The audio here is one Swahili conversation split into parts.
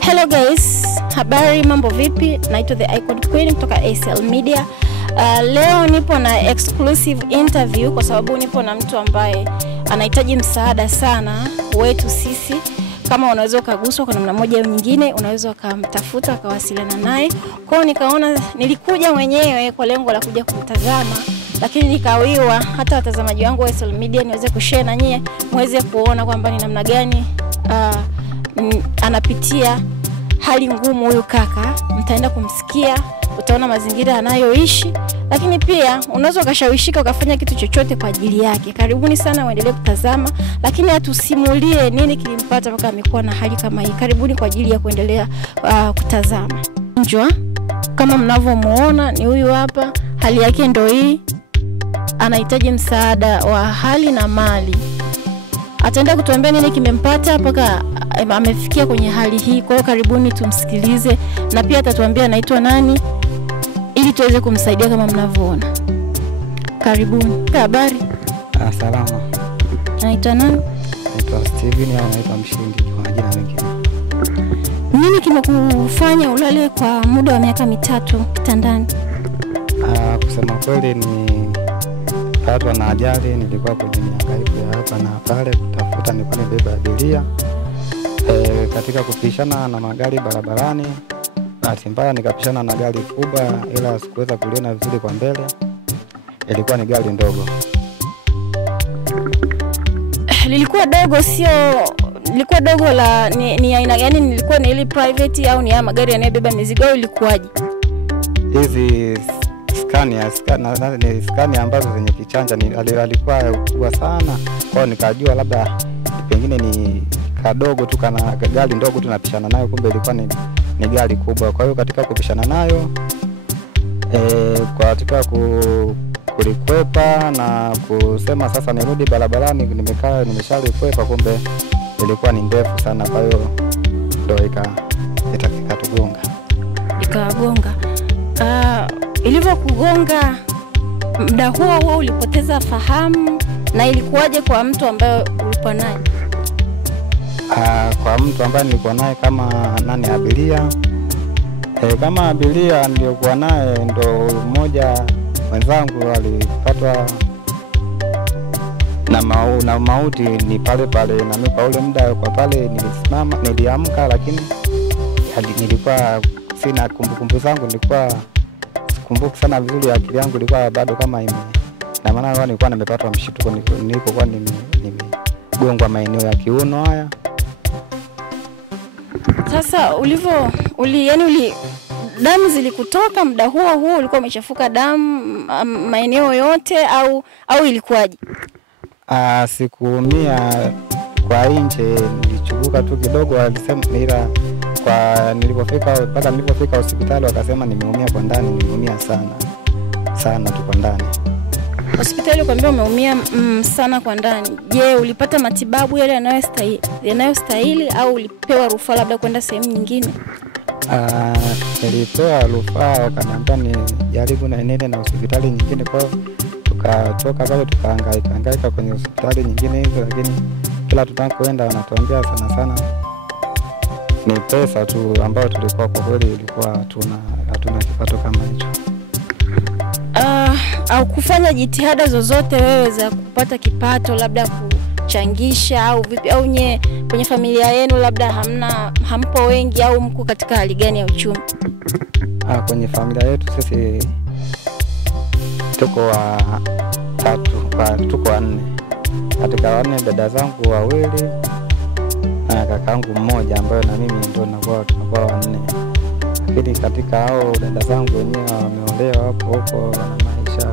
Hello guys, habari, mambo vipi? Naitwa The Icon Queen kutoka ACL Media. Leo nipo na exclusive interview kwa sababu nipo na mtu ambaye anahitaji msaada sana wetu sisi. Kama unaweza ukaguswa kwa namna moja au nyingine, unaweza ukamtafuta ukawasiliana naye. Kwa hiyo nikaona nilikuja mwenyewe kwa lengo la kuja kumtazama, lakini nikawiwa hata watazamaji wangu wa ACL Media niweze kushare na nyie muweze kuona kwamba ni namna gani anapitia hali ngumu huyu kaka. Mtaenda kumsikia, utaona mazingira anayoishi, lakini pia unaweza ukashawishika ukafanya kitu chochote kwa ajili yake. Karibuni sana, muendelee kutazama, lakini atusimulie nini kilimpata mpaka amekuwa na hali kama hii. Karibuni kwa ajili ya kuendelea kutazama. Njoo, kama mnavyomuona ni huyu hapa, hali yake ndio hii. Anahitaji msaada wa hali na mali. Ataenda kutuambia nini kimempata mpaka amefikia kwenye hali hii. Kwa hiyo karibuni tumsikilize, na pia atatuambia anaitwa nani ili tuweze kumsaidia kama mnavyoona. Karibuni. Habari? Salama. Naitwa nani? Naitwa Steven au naitwa Mshindi kwa majina mengine. Nini kimekufanya ulale kwa muda wa miaka 3 kitandani? Kusema kweli ni patwa na ajali. Nilikuwa kwenye mihangaiko ya hapa na pale kutafuta nilikuwa nibeba abiria. Katika kupishana na magari barabarani, bahati mbaya nikapishana na gari kubwa, ila sikuweza kuliona vizuri kwa mbele. Ilikuwa ni gari ndogo. Lilikuwa dogo, sio lilikuwa dogo la ni aina gani? Nilikuwa ni ile private au ni ya magari yanayobeba mizigo au ilikuwaje? Hizi Scania ambazo zenye kichanja alikuwa kubwa sana. Kwa hiyo nikajua labda pengine ni kadogo tu, kana gari ndogo tunapishana nayo, kumbe ilikuwa ni gari kubwa. Kwa hiyo katika kupishana nayo katika kulikwepa na kusema sasa nirudi barabarani, nimeshalikwepa, kumbe ilikuwa ni ndefu sana. Kwa hiyo ndio ikatugonga. Ikagonga. Ilivyokugonga, muda huo ulipoteza fahamu, na ilikuwaje kwa mtu ambaye ulikuwa naye? Kwa mtu ambaye nilikuwa naye kama abiria. Kama abiria nilikuwa naye ndo mmoja mwenzangu alipatwa na mauti ni pale na mimi kwa ule muda kwa pale niliamka, lakini nilikuwa sina kumbukumbu zangu, nilikuwa sikumbuki sana vizuri, akili yangu ilikuwa bado kama na maana nilikuwa nimepatwa mshituko nilipokuwa nimegongwa maeneo ya kiuno haya. Sasa damu zilikutoka muda huo ulikuwa umechafuka damu maeneo yote au ilikuwaje? Sikuumia kwa nje, nilichubuka tu kidogo, walisema ila nilipofika hospitali wakasema nimeumia kwa ndani, nimeumia sana tu kwa ndani. Hospitali kwambia umeumia sana kwa ndani. Je, ulipata matibabu yale yanayostahili au ulipewa rufaa labda kwenda sehemu nyingine? Nilipewa rufaa, wakaniambia nijaribu na nene na hospitali nyingine. Kwa hiyo tukatoka pale tukahangaika kwenye hospitali nyingine hizo, lakini kila tutakoenda wanatuambia sana ni pesa tu, ambayo tulikuwa kwa kweli ilikuwa hatuna kipato kama hicho. Au kufanya jitihada zozote wewe za kupata kipato, labda kuchangisha au vipi, au kwenye familia yenu labda hampo wengi au mko katika hali gani ya uchumi? Kwenye familia yetu sisi tuko 4. Katika 4 dada zangu 2 na kakaangu mmoja ambaye na mimi ndio tunakuwa 4. Lakini katika hao dada zangu wenyewe wameolewa hapo huko na maisha.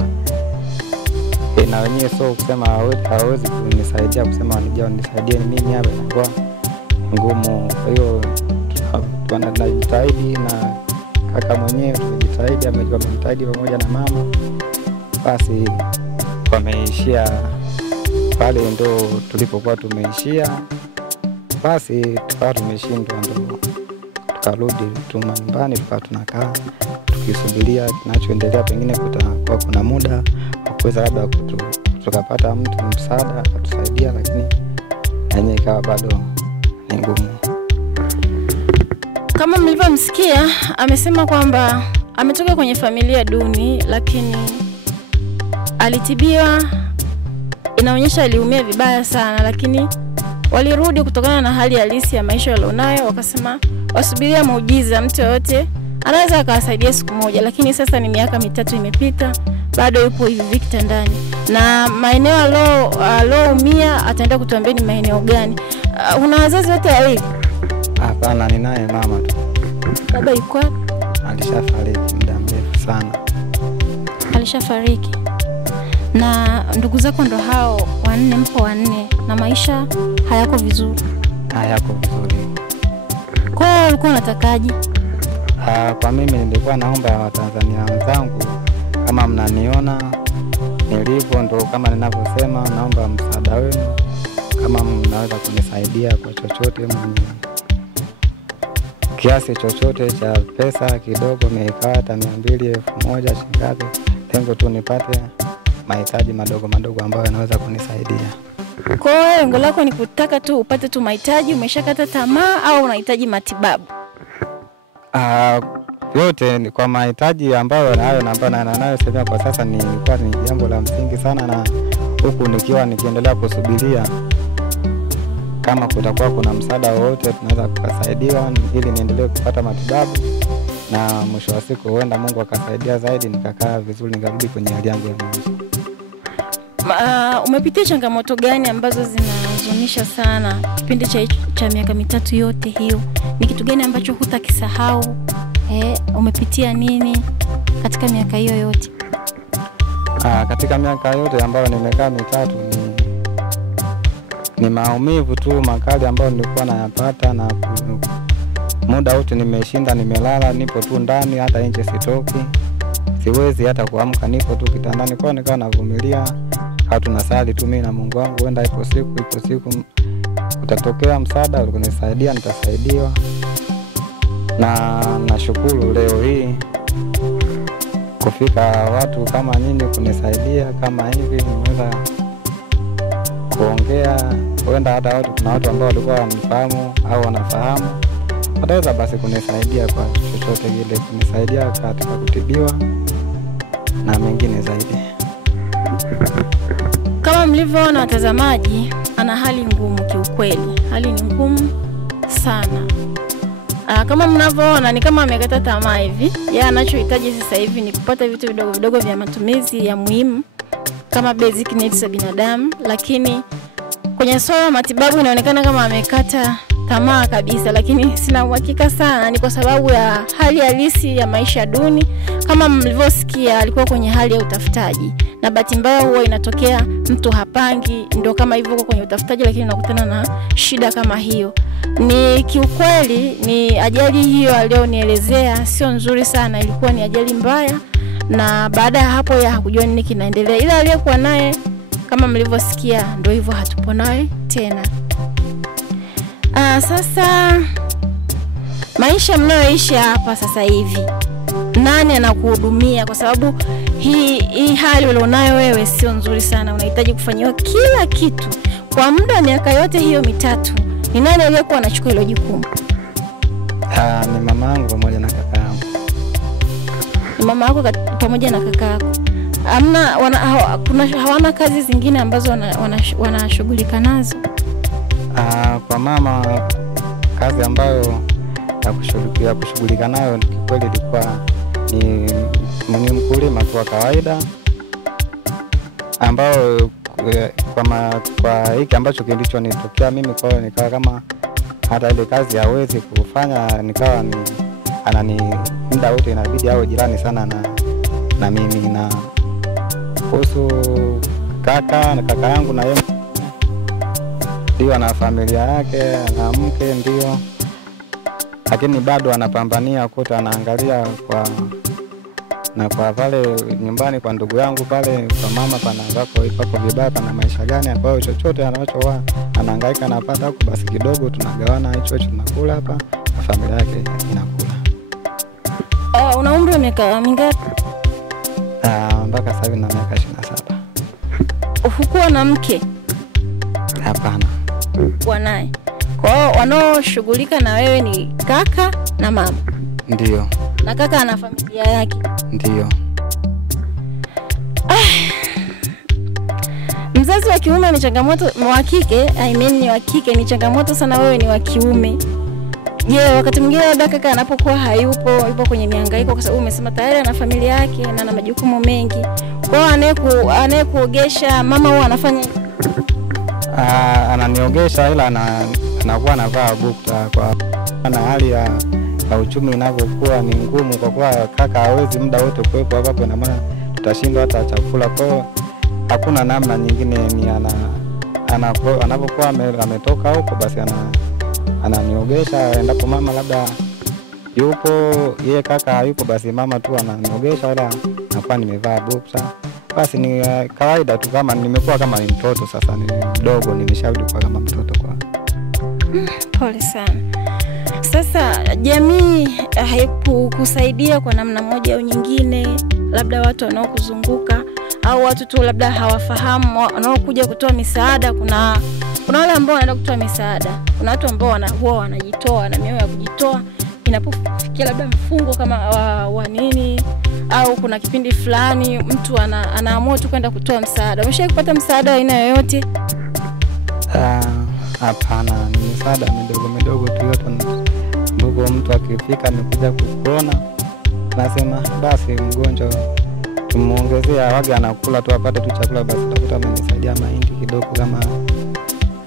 Na wenyewe sio kusema hawezi kunisaidia, kusema nisaidie mimi hapa inakuwa ngumu. Kwa hiyo tunajitahidi, na kaka mwenyewe tunajitahidi, amejitahidi pamoja na mama. Basi wameishia pale ndo tulipokuwa tumeishia. Basi tukawa tumeshindwa, ndo tukarudi nyumbani, tukawa tunakaa tukisubiria kinachoendelea, pengine kutakuwa kuna muda wa kuweza labda tukapata mtu msaada akatusaidia, lakini yenyewe ikawa bado ni ngumu. Kama mlivyomsikia amesema kwamba ametoka kwenye familia duni, lakini alitibiwa, inaonyesha aliumia vibaya sana, lakini walirudi kutokana na hali halisi ya maisha walionayo. Wakasema wasubiria muujiza, mtu yote anaweza akawasaidia siku moja. Lakini sasa ni miaka 3 imepita, bado yupo hivi kitandani. Na maeneo aloumia ataenda kutuambia ni maeneo gani. Una wazazi wote wawili? Hapana, ninaye mama tu. Baba yuko? Alishafariki muda mrefu sana. Alishafariki. Na ndugu zako ndo hao 4, mpo 4 na maisha hayako vizuri? Hayako vizuri. Kwa hiyo ulikuwa unatakaje? Kwa mimi nilikuwa naomba Watanzania wenzangu, kama mnaniona nilipo ndo kama ninavyosema, naomba msaada wenu, kama mnaweza kunisaidia kwa chochote, kiasi chochote cha pesa kidogo, hata 200, 1000 shilingi, tengo tu nipate mahitaji madogo ambayo yanaweza kunisaidia. Kwa hiyo lengo lako ni kutaka tu upate tu mahitaji, umeshakata tamaa au unahitaji matibabu? Yote ni kwa mahitaji ambayo nayo sema kwa sasa ni jambo la msingi sana, na huku nikiendelea kusubiria kama kutakuwa kuna msaada wote tunaweza kusaidiwa ili niendelee kupata matibabu, na mwisho wa siku huenda Mungu akasaidia zaidi nikakaa vizuri, nikarudi kwenye hali yangu ya mwanzo. Umepitia changamoto gani ambazo zinahuzunisha sana kipindi cha miaka 3 yote hiyo? Ni kitu gani ambacho hutakisahau? Umepitia nini katika miaka hiyo yote? Katika miaka yote ambayo nimekaa 3 ni maumivu tu makali ambayo nilikuwa nayapata, na muda wote nimeshinda, nimelala, nipo tu ndani, hata nje sitoki, siwezi hata kuamka, nipo tu kitandani. Kwa nikawa navumilia, tunasali tu mimi na Mungu wangu, huenda ipo siku utatokea msaada ukunisaidia, nitasaidiwa. Na nashukuru leo hii kufika watu kama nyinyi kunisaidia kama hivi, nimeweza kuongea. Huenda hata kuna watu ambao walikuwa wanifahamu au wanafahamu, wataweza basi kunisaidia kwa chochote kile, kunisaidia katika kutibiwa na mengine zaidi. Kama mlivyoona watazamaji, ana hali ngumu kiukweli. Hali ni ngumu sana. Kama mnavyoona ni kama amekata tamaa hivi. Yeye anachohitaji sasa hivi ni kupata vitu vidogo vidogo vya matumizi ya muhimu kama basic needs za binadamu, lakini kwenye swala la matibabu inaonekana kama amekata tamaa kabisa, lakini sina uhakika sana ni kwa sababu ya hali halisi ya maisha duni. Kama mlivyosikia, alikuwa kwenye hali ya utafutaji, na bahati mbaya huwa inatokea mtu hapangi, ndio kama hivyo kwenye utafutaji, lakini unakutana na shida kama hiyo. Ni kiukweli ni ajali hiyo alionielezea sio nzuri sana, ilikuwa ni ajali mbaya, na baada ya hapo ya hakujua nini kinaendelea. Ila aliyekuwa naye kama mlivyosikia ndio hivyo, hatupo naye tena. Sasa maisha mnayoishi hapa sasa hivi, nani anakuhudumia? Kwa sababu hii hali ulionayo wewe sio nzuri sana, unahitaji kufanyiwa kila kitu kwa muda wa miaka yote hiyo 3. Ni nani aliyekuwa anachukua hilo jukumu? Ni mama yangu pamoja na kaka yangu. Ni mama yako pamoja na kaka yako. Hawana kazi zingine ambazo wanashughulika nazo? Kwa mama kazi ambayo ya kushughulika nayo kweli ilikuwa ni mkulima tu wa kawaida, ambao kwa hiki ambacho kilichonitokea mimi, kwa hiyo nikawa kama hata ile kazi hawezi kufanya, nikawa anani muda wote inabidi awe jirani sana na mimi. Na kuhusu kaka yangu, na yeye ndio ana familia yake, ana mke ndio, lakini bado anapambania kote, anaangalia kwa pale nyumbani kwa ndugu yangu pale kwa mama pako vibaya, pana maisha gani. Kwa hiyo chochote anachowa anahangaika anapata huko, basi kidogo tunagawana hicho tunakula hapa na familia yake inakula. Una umri wa miaka mingapi? Mpaka sasa hivi na miaka 27. Hukuwa na mke? Hapana. Kwa naye. Kwa hiyo wanaoshughulika na wewe ni kaka na mama. Ndio. Na kaka ana familia yake. Ndio. Mzazi wa kiume ni changamoto, wa kike, ni wa kike ni changamoto sana, wewe ni wa kiume. Je, wakati mwingine labda kaka anapokuwa yupo kwenye mihangaiko, kwa sababu umesema tayari ana familia yake na ana majukumu mengi. Kwa hiyo anayekuogesha mama huwa anafanya ananiogesha, ila anakuwa anavaa bukta kwa hali ya uchumi inavyokuwa ni ngumu, kwa kuwa kaka hawezi muda wote kuwepo hapo, na maana tutashindwa hata chakula. Kwa hakuna namna nyingine, ni anapokuwa ametoka huko basi ananiogesha. Endapo mama labda yupo, yeye kaka hayupo, basi mama tu ananiogesha, ila nakuwa nimevaa bukta. Basi ni kawaida tu, kama nimekuwa kama ni mtoto sasa, ni mdogo, nimesharudi kwa kama mtoto kwa. Pole sana. Sasa jamii haikusaidia kwa namna moja au nyingine, labda watu wanaokuzunguka au watu tu labda hawafahamu wanaokuja kutoa misaada? Kuna wale ambao wanaenda kutoa misaada, kuna watu ambao huwa wanajitoa na mioyo ya kujitoa inapofikia labda mfungo kama wa nini, au kuna kipindi fulani mtu anaamua tu kwenda kutoa msaada. Umeshawahi kupata msaada wa aina yoyote? Hapana, ni msaada midogo tu yote. Ndugu mtu akifika amekuja kukuona, nasema basi mgonjwa tumuongezea wage anakula tu apate tu chakula, basi utakuta amenisaidia mahindi kidogo kama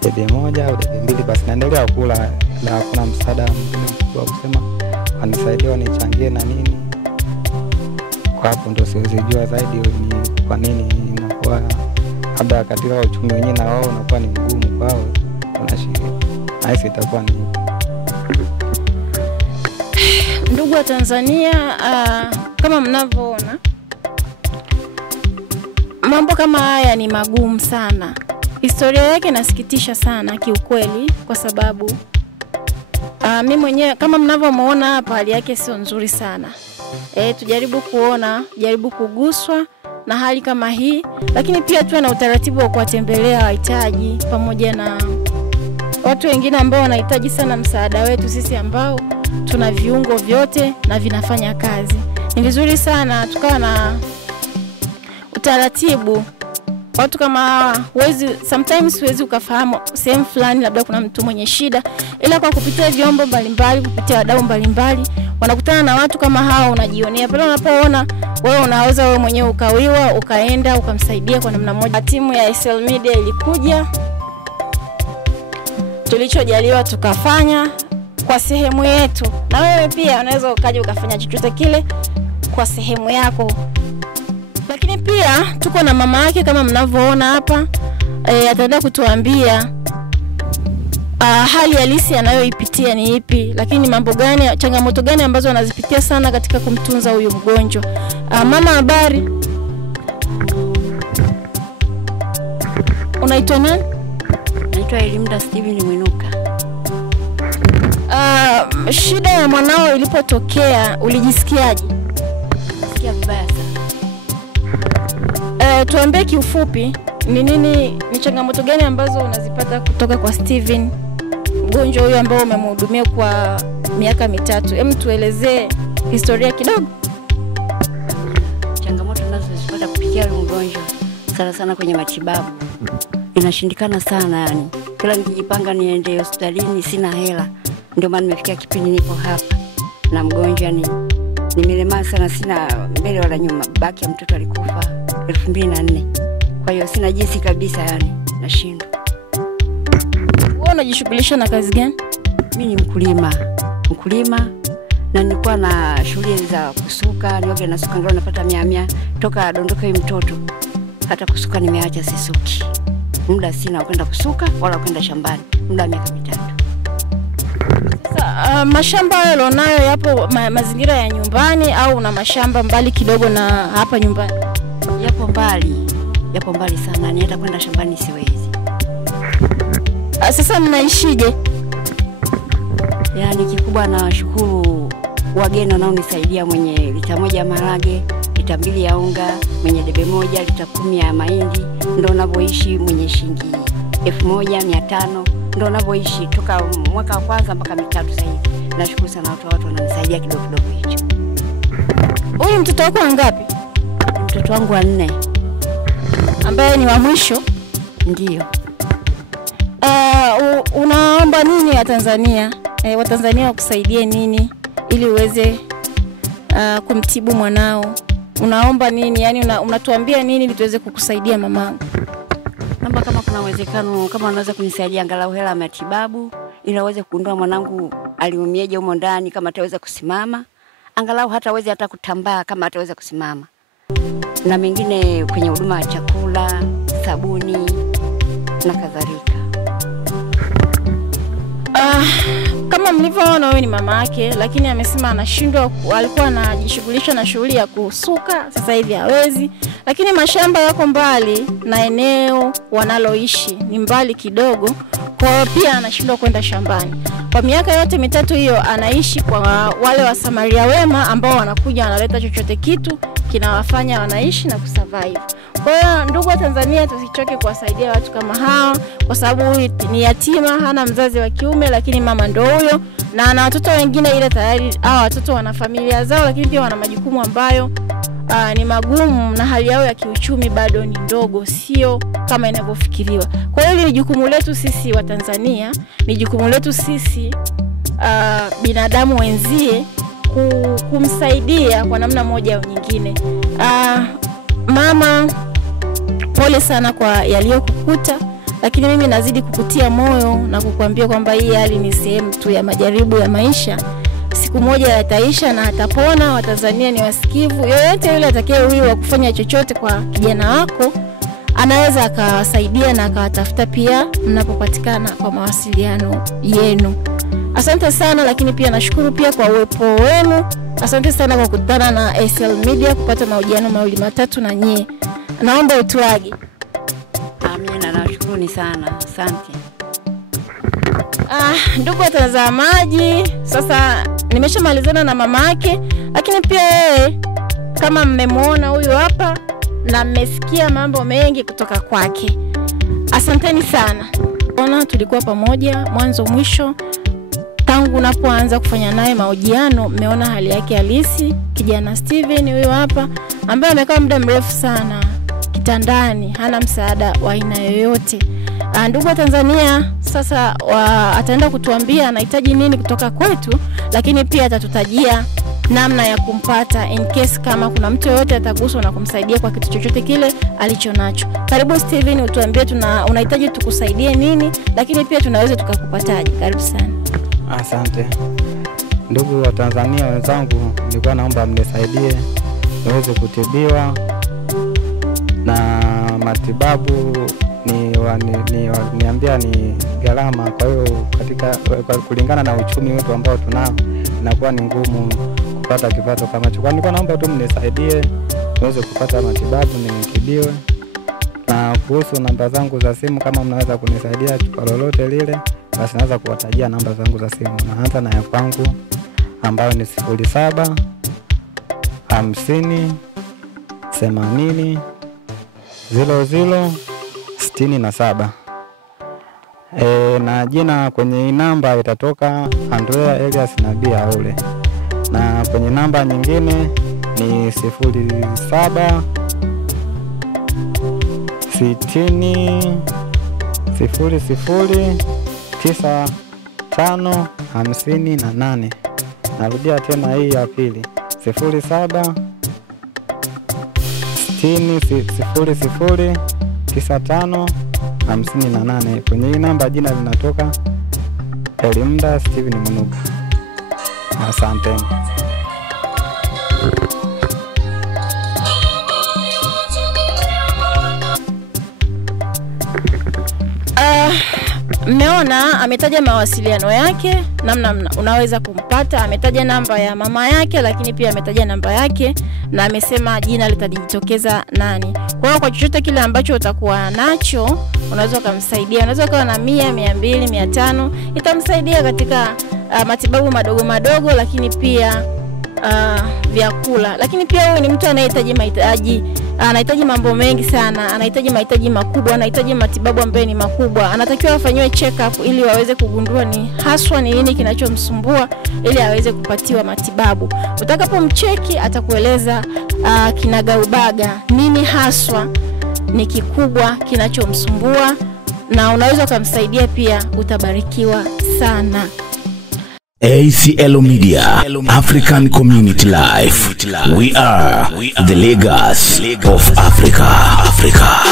debe moja au debe mbili, basi naendelea kula. Na hakuna msaada mwingine mkubwa kusema anisaidia nichangie na nini. Kwa hapo ndo siwezijua zaidi ni kwa nini inakuwa labda katika uchumi wenyewe na wao unakuwa ni mgumu kwao, tunashiriki na hisi itakuwa ni. Ndugu wa Tanzania, kama mnavyoona mambo kama haya ni magumu sana. Historia yake inasikitisha sana kiukweli, kwa sababu mimi mwenyewe kama mnavyomuona hapa, hali yake sio nzuri sana. Tujaribu kuguswa na hali kama hii, lakini pia tuwe na utaratibu wa kuwatembelea wahitaji pamoja na watu wengine ambao wanahitaji sana msaada wetu sisi ambao tuna viungo vyote na vinafanya kazi. Ni vizuri sana tukawa na utaratibu. Watu kama hawa sometimes huwezi ukafahamu sehemu fulani labda kuna mtu mwenye shida, ila kwa kupitia vyombo mbalimbali, kupitia wadau mbalimbali, wanakutana na watu kama hawa, unajionea pale. Unapoona wewe unaweza wewe mwenyewe ukawiwa, ukaenda ukamsaidia kwa namna moja. Timu ya SL Media ilikuja, tulichojaliwa tukafanya kwa sehemu yetu, na wewe pia unaweza ukaja ukafanya chochote kile kwa sehemu yako. Lakini pia tuko na mama yake kama mnavyoona hapa, ataenda kutuambia hali halisi anayoipitia ni ipi, lakini mambo gani, changamoto gani ambazo anazipitia sana katika kumtunza huyu mgonjwa. Mama, habari? Unaitwa nani? Naitwa Elimda Steven Mwinuka. Shida ya mwanao ilipotokea ulijisikiaje? Nasikia vibaya sana. Tuambie kiufupi ni changamoto gani ambazo unazipata kutoka kwa Steven, mgonjwa huyu ambao umemhudumia kwa miaka 3. Hem, tuelezee historia kidogo. Changamoto ninazozipata kupitia huyu mgonjwa sana kwenye matibabu inashindikana sana yani. Kila nikijipanga niende hospitalini sina hela. Ndio maana nimefikia kipindi nipo hapa na mgonjwa nimelema sana, sina mbele wala nyuma. Baki ya mtoto alikufa 2004. Kwa hiyo sina jinsi kabisa yani, nashindwa. Wewe unajishughulisha na kazi gani? Mimi ni mkulima na nilikuwa na shughuli za kusuka, nioge na suka, ngao napata 100 toka adondoka huyu mtoto. Hata kusuka nimeacha, sisuki. Muda sina kwenda kusuka wala kwenda shambani. Muda miaka 3. Sasa mashamba yale unayo yapo mazingira ya nyumbani au una mashamba mbali kidogo na hapa nyumbani? Yapo mbali sana, ni hata kwenda shambani siwezi. Sasa mnaishije? Yani kikubwa na shukuru wageni wanaonisaidia, mwenye lita 1 ya maharage, lita 2 ya unga, mwenye debe 1, lita 10 ya mahindi, ndio ninavyoishi, mwenye shilingi 1500 ndio ninavyoishi toka mwaka wa kwanza mpaka 3 sasa hivi. nashukuru sana watu wananisaidia kidogo hicho. Huyu mtoto wako wangapi? Mtoto wangu wa 4. Ambaye ni wa mwisho? Ndio. Unaomba nini ya Tanzania? Watanzania wakusaidie nini ili uweze kumtibu mwanao? Unaomba nini? Yaani unatuambia nini ili tuweze kukusaidia mamangu? Naomba kama kuna uwezekano, kama unaweza kunisaidia angalau hela ya matibabu ili aweze kugundua mwanangu aliumieje humo ndani, kama ataweza kusimama. Angalau hata aweze hata kutambaa kama ataweza kusimama. Na mengine kwenye huduma ya chakula, sabuni na kadhalika. Kama mlivyoona wewe ni mama yake, lakini amesema anashindwa, alikuwa anajishughulisha na shughuli ya kusuka, sasa hivi hawezi. Lakini mashamba yako mbali na eneo wanaloishi ni mbali kidogo, kwa hiyo pia anashindwa kwenda shambani. Kwa miaka yote 3 hiyo anaishi kwa wale wa Samaria wema ambao wanakuja wanaleta chochote kitu kinawafanya wanaishi na kusurvive. Kwa hiyo ndugu wa Tanzania, tusichoke kuwasaidia watu kama hao, kwa sababu ni yatima, hana mzazi wa kiume, lakini mama ndio huyo, na ana watoto wengine ile tayari hao watoto wana familia zao, lakini pia wana majukumu ambayo ni magumu, na hali yao ya kiuchumi bado ni ndogo, sio kama inavyofikiriwa. Kwa hiyo ni jukumu letu sisi wa Tanzania, ni jukumu letu sisi binadamu wenzie kumsaidia kwa namna moja au nyingine. Mama, pole sana kwa yaliyokukuta, lakini mimi nazidi kukutia moyo na kukuambia kwamba hii hali ni sehemu tu ya majaribu ya maisha. Siku moja yataisha na atapona. Watanzania ni wasikivu. Yoyote yule atakayewiwa kufanya chochote kwa kijana wako anaweza akawasaidia na akawatafuta pia mnapopatikana kwa mawasiliano yenu. Asante sana, lakini pia nashukuru pia kwa uwepo wenu. Asante sana kwa kukutana na SL Media kupata mahojiano mawili matatu na nyie. Naomba utuage. Amina, nashukuru sana. Asante. Ndugu watazamaji, sasa nimeshamalizana na mama yake, lakini pia yeye kama mmemwona huyu hapa na mmesikia mambo mengi kutoka kwake. Asanteni sana. Ona, tulikuwa pamoja mwanzo mwisho. Tangu napoanza kufanya naye mahojiano, mmeona hali yake halisi. Kijana Steven huyu hapa ambaye amekaa muda mrefu sana kitandani, hana msaada wa aina yoyote. Ndugu wa Tanzania, sasa ataenda kutuambia anahitaji nini kutoka kwetu, lakini pia atatutajia namna ya kumpata in case kama kuna mtu yoyote ataguswa na kumsaidia kwa kitu chochote kile alichonacho. Karibu Steven, utuambie unahitaji tukusaidie nini, lakini pia tunaweza tukakupataje. Karibu sana. Asante. Ndugu wa Tanzania wenzangu, nilikuwa naomba mnisaidie niweze kutibiwa, na matibabu niambia ni gharama. Kwa hiyo kulingana na uchumi wetu ambao tunao, inakuwa ni ngumu kupata kipato kama hicho. Kwa nilikuwa naomba tu mnisaidie niweze kupata matibabu nitibiwe. Na kuhusu namba zangu za simu, kama mnaweza kunisaidia kwa lolote lile, basi naweza kuwatajia namba zangu za simu. Naanza na ya kwangu ambayo ni 07 50 80 00 67. Na jina kwenye namba itatoka Andrea Elias Nabia Aule. Na kwenye namba nyingine ni 07 60 00 95 58. Narudia tena hii ya pili, 07 60 00 95 58. Kwenye hii namba jina linatoka Elimda Steven Munuka. Asante. Mmeona ametaja mawasiliano yake, namna unaweza kumpata. Ametaja namba ya mama yake, lakini pia ametaja namba yake na amesema jina litajitokeza nani. Kwa hiyo kwa chochote kile ambacho utakuwa nacho, unaweza kumsaidia. Unaweza kuwa na 100, 200, 500, itamsaidia katika matibabu madogo madogo, lakini pia vyakula. Lakini pia wewe ni mtu anayehitaji mahitaji anahitaji mambo mengi sana, anahitaji mahitaji makubwa, anahitaji matibabu ambayo ni makubwa. Anatakiwa afanywe check up ili waweze kugundua ni haswa ni nini kinachomsumbua ili aweze kupatiwa matibabu. Utakapomcheki atakueleza kinagaubaga nini haswa ni kikubwa kinachomsumbua, na unaweza kumsaidia pia, utabarikiwa sana. ACL Media, African Community Life. We are the legacy of Africa.